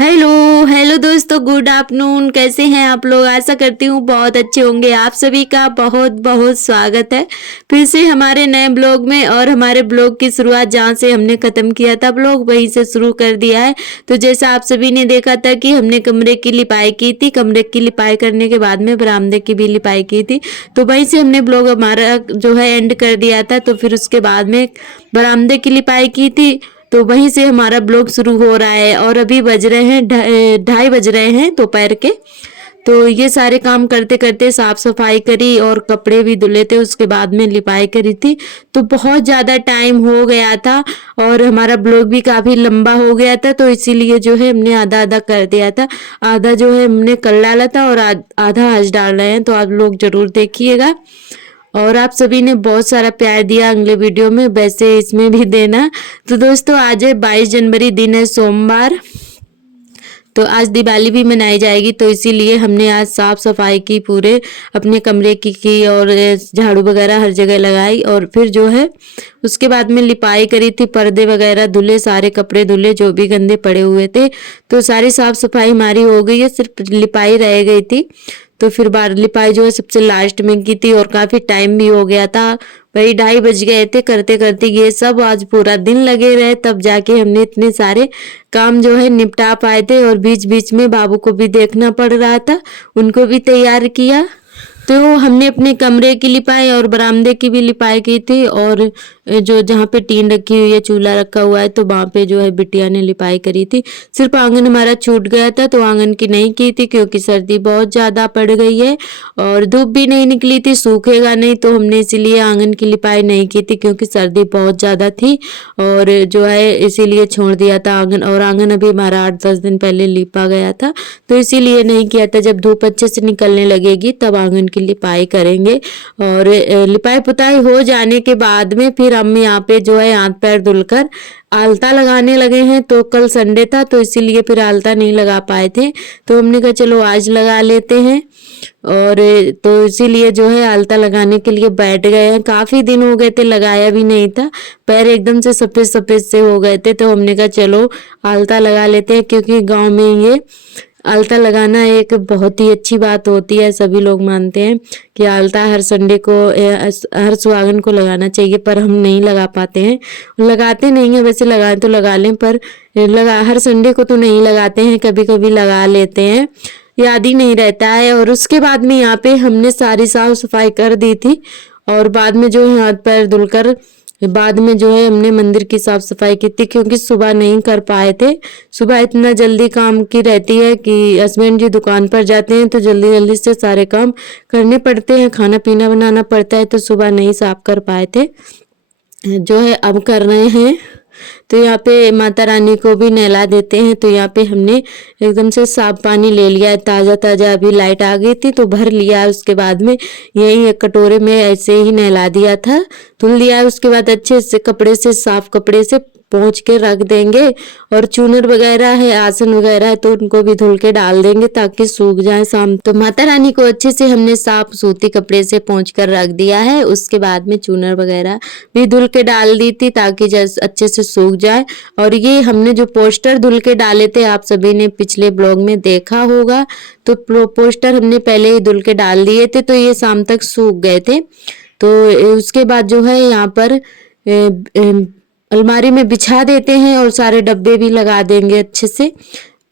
Hello hello दोस्तों, good afternoon. कैसे हैं आप लोग? आशा करती हूँ बहुत अच्छे होंगे। आप सभी का बहुत बहुत स्वागत है फिर से हमारे नए ब्लॉग में। और हमारे ब्लॉग की शुरुआत जहाँ से हमने ख़त्म किया था ब्लॉग, वहीं से शुरू कर दिया है। तो जैसा आप सभी ने देखा था कि हमने कमरे की लिपाई की थी, कमरे की लिपाई करने के बाद में बरामदे की भी लिपाई की थी। तो वहीं से हमने ब्लॉग हमारा जो है एंड कर दिया था। तो फिर उसके बाद में बरामदे की लिपाई की थी, तो वहीं से हमारा ब्लॉग शुरू हो रहा है। और अभी बज रहे हैं 2:30 बज रहे हैं दोपहर के। तो ये सारे काम करते करते साफ सफाई करी और कपड़े भी धुले थे, उसके बाद में लिपाई करी थी। तो बहुत ज़्यादा टाइम हो गया था और हमारा ब्लॉग भी काफ़ी लंबा हो गया था। तो इसीलिए जो है हमने आधा आधा कर दिया था। आधा जो है हमने कल डाला था और आधा आज डाल रहे हैं। तो आप लोग ज़रूर देखिएगा। और आप सभी ने बहुत सारा प्यार दिया अगले वीडियो में, वैसे इसमें भी देना। तो दोस्तों आज है 22 जनवरी, दिन है सोमवार। तो आज दिवाली भी मनाई जाएगी, तो इसीलिए हमने आज साफ सफाई की पूरे अपने कमरे की और झाड़ू वगैरह हर जगह लगाई। और फिर जो है उसके बाद में लिपाई करी थी, पर्दे वगैरह धुले, सारे कपड़े धुले जो भी गंदे पड़े हुए थे। तो सारी साफ सफाई हमारी हो गई है, सिर्फ लिपाई रह गई थी। तो फिर बार लिपाई जो है सबसे लास्ट में की थी और काफ़ी टाइम भी हो गया था। वही 2:30 बज गए थे करते करते। ये सब आज पूरा दिन लगे रहे, तब जाके हमने इतने सारे काम जो है निपटा पाए थे। और बीच बीच में बाबू को भी देखना पड़ रहा था, उनको भी तैयार किया। तो हमने अपने कमरे की लिपाई और बरामदे की भी लिपाई की थी। और जो जहाँ पे टीन रखी हुई है, चूल्हा रखा हुआ है, तो वहाँ पे जो है बिटिया ने लिपाई करी थी। सिर्फ आंगन हमारा छूट गया था, तो आंगन की नहीं की थी क्योंकि सर्दी बहुत ज़्यादा पड़ गई है और धूप भी नहीं निकली थी, सूखेगा नहीं। तो हमने इसीलिए आंगन की लिपाई नहीं की थी क्योंकि सर्दी बहुत ज़्यादा थी और जो है इसीलिए छोड़ दिया था आंगन। और आंगन अभी हमारा 8-10 दिन पहले लिपा गया था, तो इसीलिए नहीं किया था। जब धूप अच्छे से निकलने लगेगी तब आंगन की लिपाई करेंगे। और लिपाई पुताई हो जाने के बाद में फिर हम यहाँ पे जो है हाथ पैर धुलकर आलता लगाने लगे हैं। तो कल संडे था, तो इसीलिए फिर आलता नहीं लगा पाए थे, तो हमने कहा चलो आज लगा लेते हैं। और तो इसीलिए जो है आलता लगाने के लिए बैठ गए हैं। काफ़ी दिन हो गए थे, लगाया भी नहीं था, पैर एकदम से सफ़ेद सफ़ेद से हो गए थे। तो हमने कहा चलो आलता लगा लेते हैं, क्योंकि गांव में ये आलता लगाना एक बहुत ही अच्छी बात होती है। सभी लोग मानते हैं कि आलता हर संडे को हर सुहागन को लगाना चाहिए, पर हम नहीं लगा पाते हैं, लगाते नहीं हैं। वैसे लगाएं तो लगा लें, पर हर संडे को तो नहीं लगाते हैं, कभी कभी लगा लेते हैं, याद ही नहीं रहता है। और उसके बाद में यहाँ पे हमने सारी साफ सफाई कर दी थी। और बाद में जो है हाथ पैर धुलकर बाद में जो है हमने मंदिर की साफ सफाई की थी, क्योंकि सुबह नहीं कर पाए थे। सुबह इतना जल्दी काम की रहती है कि हस्बैंड जी दुकान पर जाते हैं, तो जल्दी जल्दी से सारे काम करने पड़ते हैं, खाना पीना बनाना पड़ता है, तो सुबह नहीं साफ कर पाए थे, जो है अब कर रहे हैं। तो यहाँ पे माता रानी को भी नहला देते हैं। तो यहाँ पे हमने एकदम से साफ पानी ले लिया है, ताज़ा ताज़ा। अभी लाइट आ गई थी तो भर लिया, उसके बाद में यही एक कटोरे में ऐसे ही नहला दिया था, धुल दिया। उसके बाद अच्छे से कपड़े से, साफ कपड़े से पोंछ के रख देंगे। और चूनर वगैरह है, आसन वगैरह है, तो उनको भी धुल के डाल देंगे ताकि सूख जाए शाम। तो माता रानी को अच्छे से हमने साफ सूती कपड़े से पोंछ कर रख दिया है। उसके बाद में चूनर वगैरह भी धुल के डाल दी थी ताकि जैसे अच्छे से सूख जाए। और ये हमने जो पोस्टर धुल के डाले थे, आप सभी ने पिछले ब्लॉग में देखा होगा, तो पोस्टर हमने पहले ही धुल के डाल दिए थे, तो ये शाम तक सूख गए थे। तो उसके बाद जो है यहाँ पर अलमारी में बिछा देते हैं और सारे डब्बे भी लगा देंगे अच्छे से।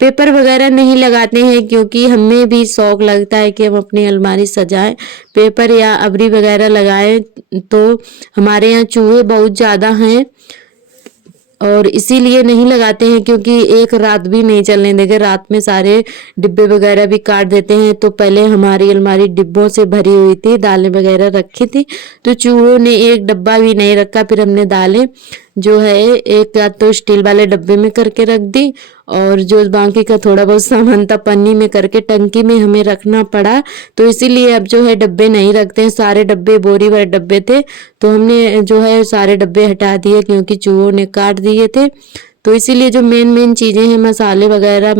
पेपर वगैरह नहीं लगाते हैं क्योंकि हमें भी शौक लगता है कि हम अपनी अलमारी सजाएं। पेपर या अबरी वगैरह लगाएं, तो हमारे यहाँ चूहे बहुत ज़्यादा हैं और इसीलिए नहीं लगाते हैं, क्योंकि एक रात भी नहीं चलने देंगे। रात में सारे डिब्बे वगैरह भी काट देते हैं। तो पहले हमारी अलमारी डिब्बों से भरी हुई थी, दालें वगैरह रखी थी, तो चूहों ने एक डब्बा भी नहीं रखा। फिर हमने दालें जो है एक या तो स्टील वाले डब्बे में करके रख दी, और जो बाकी का थोड़ा बहुत सामान था पन्नी में करके टंकी में हमें रखना पड़ा। तो इसीलिए अब जो है डब्बे नहीं रखते हैं, सारे डब्बे बोरी भर डब्बे थे, तो हमने जो है सारे डब्बे हटा दिए क्योंकि चूहों ने काट दिए थे। तो इसीलिए जो मेन मेन चीज़ें हैं, मसाले वगैरह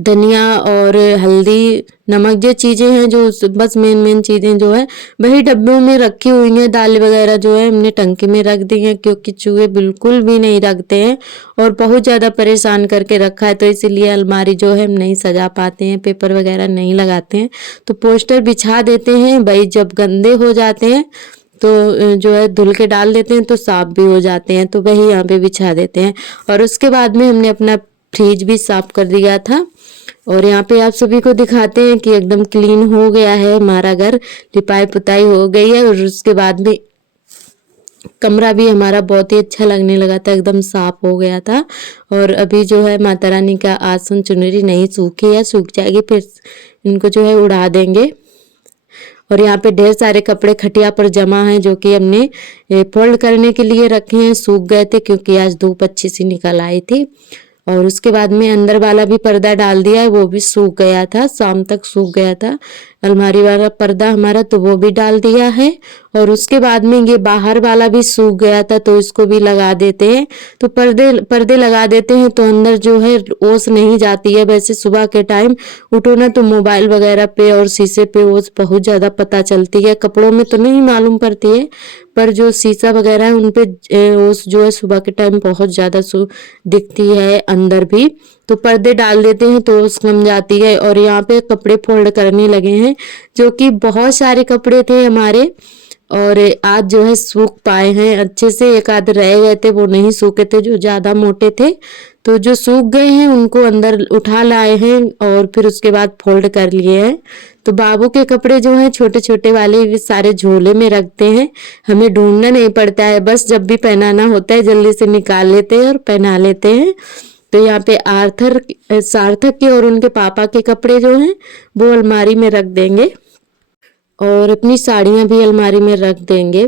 धनिया और हल्दी, नमक, जो चीज़ें हैं जो बस मेन चीज़ें जो है वही डब्बों में रखी हुई हैं। दाल वगैरह जो है हमने टंकी में रख दी हैं क्योंकि चूहे बिल्कुल भी नहीं रखते हैं और बहुत ज़्यादा परेशान करके रखा है, तो इसीलिए अलमारी जो है हम नहीं सजा पाते हैं, पेपर वगैरह नहीं लगाते हैं। तो पोस्टर बिछा देते हैं, भाई जब गंदे हो जाते हैं तो जो है धुल के डाल देते हैं तो साफ भी हो जाते हैं, तो वही यहाँ पे बिछा देते हैं। और उसके बाद में हमने अपना फ्रिज भी साफ कर दिया था और यहाँ पे आप सभी को दिखाते हैं कि एकदम क्लीन हो गया है हमारा घर, लिपाई पुताई हो गई है। और उसके बाद में कमरा भी हमारा बहुत ही अच्छा लगने लगा था, एकदम साफ हो गया था। और अभी जो है माता रानी का आसन चुनरी नहीं सूखी है, सूख जाएगी फिर इनको जो है उड़ा देंगे। और यहाँ पे ढेर सारे कपड़े खटिया पर जमा हैं जो कि हमने फोल्ड करने के लिए रखे हैं, सूख गए थे क्योंकि आज धूप अच्छी सी निकल आई थी। और उसके बाद में अंदर वाला भी पर्दा डाल दिया है, वो भी सूख गया था, शाम तक सूख गया था अलमारी वाला पर्दा हमारा, तो वो भी डाल दिया है। और उसके बाद में ये बाहर वाला भी सूख गया था तो इसको भी लगा देते हैं। तो पर्दे लगा देते हैं तो अंदर जो है ओस नहीं जाती है। वैसे सुबह के टाइम उठो ना तो मोबाइल वगैरह पे और शीशे पे ओस बहुत ज़्यादा पता चलती है, कपड़ों में तो नहीं मालूम पड़ती है, पर जो शीशा वगैरह है उन पे ओस जो है सुबह के टाइम बहुत ज़्यादा दिखती है अंदर भी। तो पर्दे डाल देते हैं तो ओस कम जाती है। और यहाँ पे कपड़े फोल्ड करने लगे हैं जो कि बहुत सारे कपड़े थे हमारे और आज जो है सूख पाए हैं अच्छे से। एक आध रह गए थे वो नहीं सूखे थे जो ज़्यादा मोटे थे, तो जो सूख गए हैं उनको अंदर उठा लाए हैं और फिर उसके बाद फोल्ड कर लिए हैं। तो बाबू के कपड़े जो हैं छोटे छोटे वाले वे सारे झोले में रखते हैं, हमें ढूंढना नहीं पड़ता है, बस जब भी पहनाना होता है जल्दी से निकाल लेते हैं और पहना लेते हैं। तो यहाँ पे सार्थक के और उनके पापा के कपड़े जो हैं वो अलमारी में रख देंगे और अपनी साड़ियाँ भी अलमारी में रख देंगे।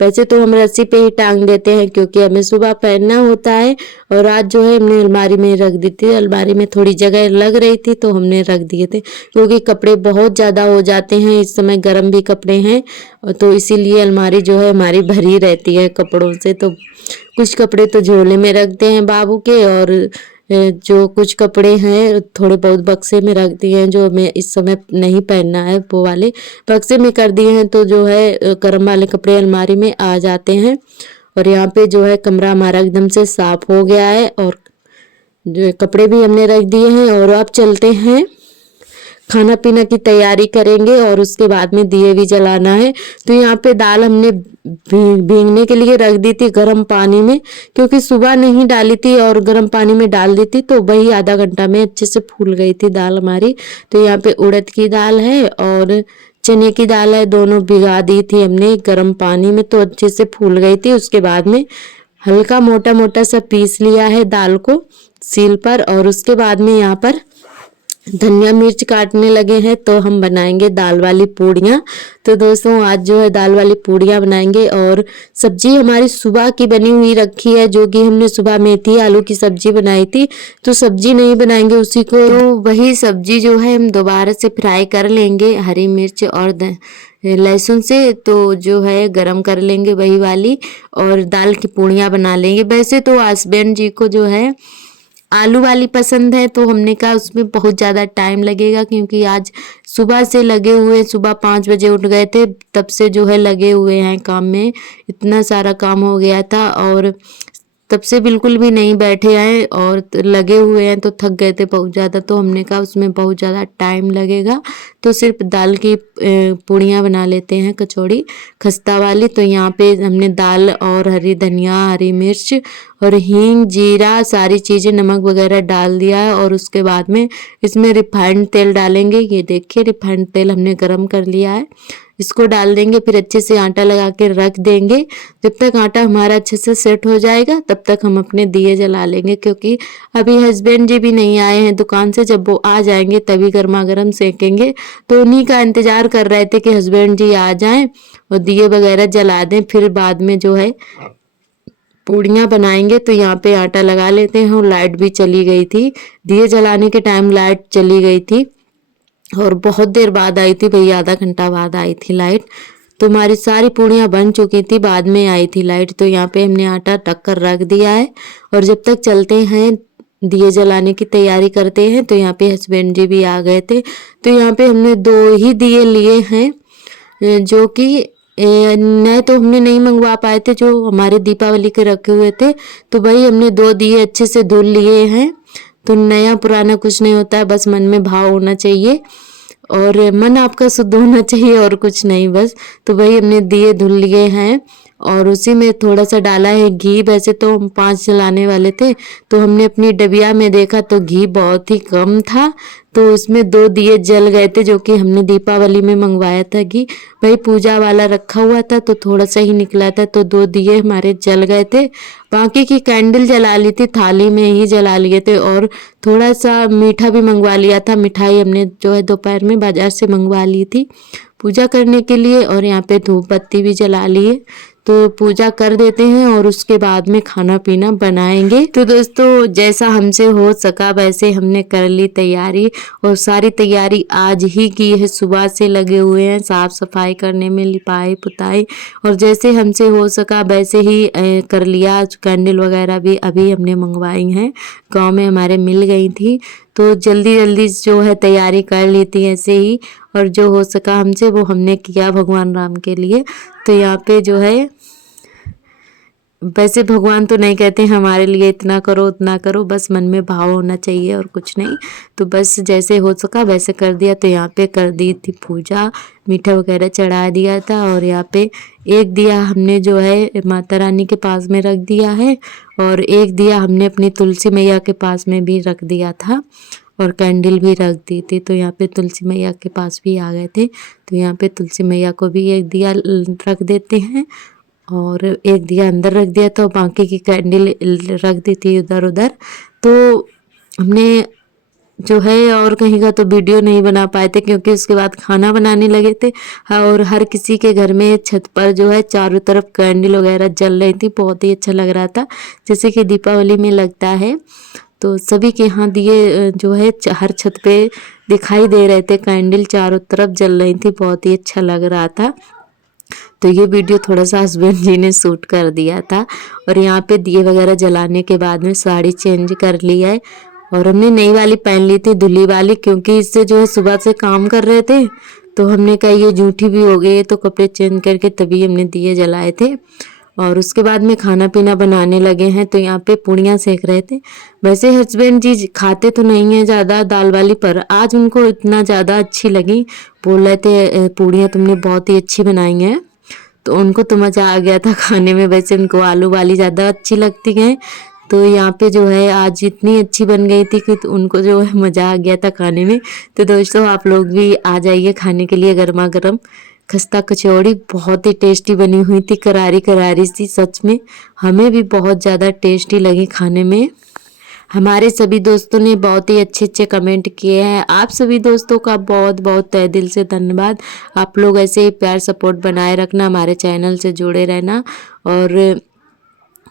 वैसे तो हम रस्सी पे ही टांग देते हैं क्योंकि हमें सुबह पहनना होता है। और आज जो है हमने अलमारी में रख दी थी, अलमारी में थोड़ी जगह लग रही थी तो हमने रख दिए थे क्योंकि कपड़े बहुत ज़्यादा हो जाते हैं, इस समय गर्म भी कपड़े हैं तो इसीलिए अलमारी जो है हमारी भरी रहती है कपड़ों से। तो कुछ कपड़े तो झोले में रखते हैं बाबू के और जो कुछ कपड़े हैं थोड़े बहुत बक्से में रख दिए हैं, जो हमें इस समय नहीं पहनना है वो वाले बक्से में कर दिए हैं, तो जो है गर्म वाले कपड़े अलमारी में आ जाते हैं। और यहाँ पे जो है कमरा हमारा एकदम से साफ हो गया है और जो कपड़े भी हमने रख दिए हैं। और अब चलते हैं खाना पीना की तैयारी करेंगे और उसके बाद में दिए भी जलाना है। तो यहाँ पे दाल हमने भीगने के लिए रख दी थी गर्म पानी में, क्योंकि सुबह नहीं डाली थी और गर्म पानी में डाल दी थी तो वही आधा घंटा में अच्छे से फूल गई थी दाल हमारी। तो यहाँ पे उड़द की दाल है और चने की दाल है, दोनों भिगा दी थी हमने गर्म पानी में तो अच्छे से फूल गई थी। उसके बाद में हल्का मोटा मोटा सा पीस लिया है दाल को सील पर और उसके बाद में यहाँ पर धनिया मिर्च काटने लगे हैं तो हम बनाएंगे दाल वाली पूड़ियाँ। तो दोस्तों आज जो है दाल वाली पूड़ियाँ बनाएंगे और सब्जी हमारी सुबह की बनी हुई रखी है, जो कि हमने सुबह मेथी आलू की सब्जी बनाई थी, तो सब्जी नहीं बनाएंगे उसी को, तो वही सब्जी जो है हम दोबारा से फ्राई कर लेंगे हरी मिर्च और लहसुन से, तो जो है गरम कर लेंगे वही वाली और दाल की पूड़ियाँ बना लेंगे। वैसे तो हस्बैंड जी को जो है आलू वाली पसंद है, तो हमने कहा उसमें बहुत ज़्यादा टाइम लगेगा क्योंकि आज सुबह से लगे हुए, सुबह 5 बजे उठ गए थे तब से जो है लगे हुए हैं काम में, इतना सारा काम हो गया था और तब से बिल्कुल भी नहीं बैठे हैं और लगे हुए हैं तो थक गए थे बहुत ज़्यादा। तो हमने कहा उसमें बहुत ज़्यादा टाइम लगेगा तो सिर्फ दाल की पूड़ियाँ बना लेते हैं कचौड़ी खस्ता वाली। तो यहाँ पे हमने दाल और हरी धनिया, हरी मिर्च और हींग, जीरा, सारी चीज़ें नमक वगैरह डाल दिया है और उसके बाद में इसमें रिफाइंड तेल डालेंगे। ये देखिए रिफाइंड तेल हमने गरम कर लिया है, इसको डाल देंगे, फिर अच्छे से आटा लगा के रख देंगे। जब तक आटा हमारा अच्छे से सेट हो जाएगा तब तक हम अपने दिए जला लेंगे, क्योंकि अभी हस्बैंड जी भी नहीं आए हैं दुकान से, जब वो आ जाएंगे तभी गर्मा गर्म सेकेंगे। तो उन्हीं का इंतजार कर रहे थे कि हस्बैंड जी आ जाएं और दिए वगैरह जला दें, फिर बाद में जो है पूड़ियाँ बनाएंगे। तो यहाँ पे आटा लगा लेते हैं और लाइट भी चली गई थी, दिए जलाने के टाइम लाइट चली गई थी और बहुत देर बाद आई थी, भैया आधा घंटा बाद आई थी लाइट। तो हमारी सारी पूड़ियाँ बन चुकी थी, बाद में आई थी लाइट। तो यहाँ पे हमने आटा ढक कर रख दिया है और जब तक चलते हैं दिए जलाने की तैयारी करते हैं। तो यहाँ पे हस्बैंड जी भी आ गए थे। तो यहाँ पे हमने 2 ही दिए लिए हैं जो कि नए तो हमने नहीं मंगवा पाए थे, जो हमारे दीपावली के रखे हुए थे। तो भाई हमने 2 दिए अच्छे से धुल लिए हैं। तो नया पुराना कुछ नहीं होता है, बस मन में भाव होना चाहिए और मन आपका शुद्ध होना चाहिए और कुछ नहीं बस। तो भाई हमने दिए धुल लिए हैं और उसी में थोड़ा सा डाला है घी। वैसे तो हम 5 जलाने वाले थे, तो हमने अपनी डबिया में देखा तो घी बहुत ही कम था, तो उसमें 2 दिए जल गए थे जो कि हमने दीपावली में मंगवाया था घी। भाई पूजा वाला रखा हुआ था तो थोड़ा सा ही निकला था, तो 2 दिए हमारे जल गए थे। बाकी की कैंडल जला ली थी, थाली में ही जला लिए थे और थोड़ा सा मीठा भी मंगवा लिया था। मिठाई हमने जो है दोपहर में बाजार से मंगवा ली थी पूजा करने के लिए। और यहाँ पे धूप बत्ती भी जला लिए। तो पूजा कर देते हैं और उसके बाद में खाना पीना बनाएंगे। तो दोस्तों जैसा हमसे हो सका वैसे हमने कर ली तैयारी और सारी तैयारी आज ही की है। सुबह से लगे हुए हैं साफ सफाई करने में, लिपाई पुताई, और जैसे हमसे हो सका वैसे ही कर लिया। कैंडल वगैरह भी अभी हमने मंगवाई हैं, गांव में हमारे मिल गई थी, तो जल्दी जल्दी जो है तैयारी कर ली थी ऐसे ही। और जो हो सका हमसे वो हमने किया भगवान राम के लिए। तो यहाँ पे जो है वैसे भगवान तो नहीं कहते हमारे लिए इतना करो उतना करो, बस मन में भाव होना चाहिए और कुछ नहीं। तो बस जैसे हो सका वैसे कर दिया। तो यहाँ पे कर दी थी पूजा, मीठा वगैरह चढ़ा दिया था। और यहाँ पे एक दिया हमने जो है माता रानी के पास में रख दिया है और एक दिया हमने अपनी तुलसी मैया के पास में भी रख दिया था और कैंडल भी रख दी थी। तो यहाँ पे तुलसी मैया के पास भी आ गए थे, तो यहाँ पे तुलसी मैया को भी एक दिया रख देते हैं और एक दिया अंदर रख दिया था, बाकी की कैंडल रख दी थी उधर उधर। तो हमने जो है और कहीं का तो वीडियो नहीं बना पाए थे क्योंकि उसके बाद खाना बनाने लगे थे। और हर किसी के घर में छत पर जो है चारों तरफ कैंडल वगैरह जल रही थी, बहुत ही अच्छा लग रहा था जैसे कि दीपावली में लगता है। तो सभी के यहाँ दिए जो है हर छत पे दिखाई दे रहे थे, कैंडल चारों तरफ जल रही थी, बहुत ही अच्छा लग रहा था। तो ये वीडियो थोड़ा सा हस्बैंड जी ने शूट कर दिया था। और यहाँ पे दिए वगैरह जलाने के बाद में साड़ी चेंज कर ली है और हमने नई वाली पहन ली थी धुली वाली, क्योंकि इससे जो है सुबह से काम कर रहे थे तो हमने कहा ये जूठी भी हो गई है, तो कपड़े चेंज करके तभी हमने दिए जलाए थे। और उसके बाद में खाना पीना बनाने लगे हैं। तो यहाँ पे पूड़ियाँ सेक रहे थे। वैसे हस्बैंड जी खाते तो नहीं है ज़्यादा दाल वाली, पर आज उनको इतना ज़्यादा अच्छी लगी, बोल रहे थे पूड़ियाँ तुमने बहुत ही अच्छी बनाई हैं। तो उनको तो मज़ा आ गया था खाने में। वैसे उनको आलू वाली ज़्यादा अच्छी लगती हैं, तो यहाँ पे जो है आज इतनी अच्छी बन गई थी कि तो उनको जो है मज़ा आ गया था खाने में। तो दोस्तों आप लोग भी आ जाइए खाने के लिए। गर्मा गर्म खस्ता कचौड़ी बहुत ही टेस्टी बनी हुई थी, करारी करारी सी, सच में हमें भी बहुत ज़्यादा टेस्टी लगी खाने में। हमारे सभी दोस्तों ने बहुत ही अच्छे अच्छे कमेंट किए हैं। आप सभी दोस्तों का बहुत बहुत तहे दिल से धन्यवाद। आप लोग ऐसे ही प्यार सपोर्ट बनाए रखना, हमारे चैनल से जुड़े रहना, और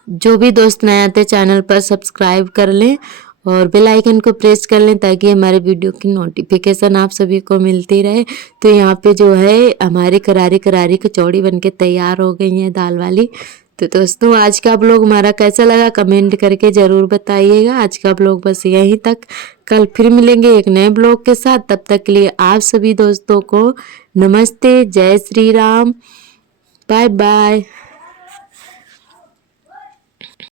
जो भी दोस्त नए आते चैनल पर सब्सक्राइब कर लें और बेल आइकन को प्रेस कर लें ताकि हमारे वीडियो की नोटिफिकेशन आप सभी को मिलती रहे। तो यहाँ पे जो है हमारी करारी करारी कचौड़ी बनके तैयार हो गई है दाल वाली। तो दोस्तों आज का ब्लॉग हमारा कैसा लगा कमेंट करके ज़रूर बताइएगा। आज का ब्लॉग बस यहीं तक, कल फिर मिलेंगे एक नए ब्लॉग के साथ। तब तक के लिए आप सभी दोस्तों को नमस्ते, जय श्री राम, बाय बाय।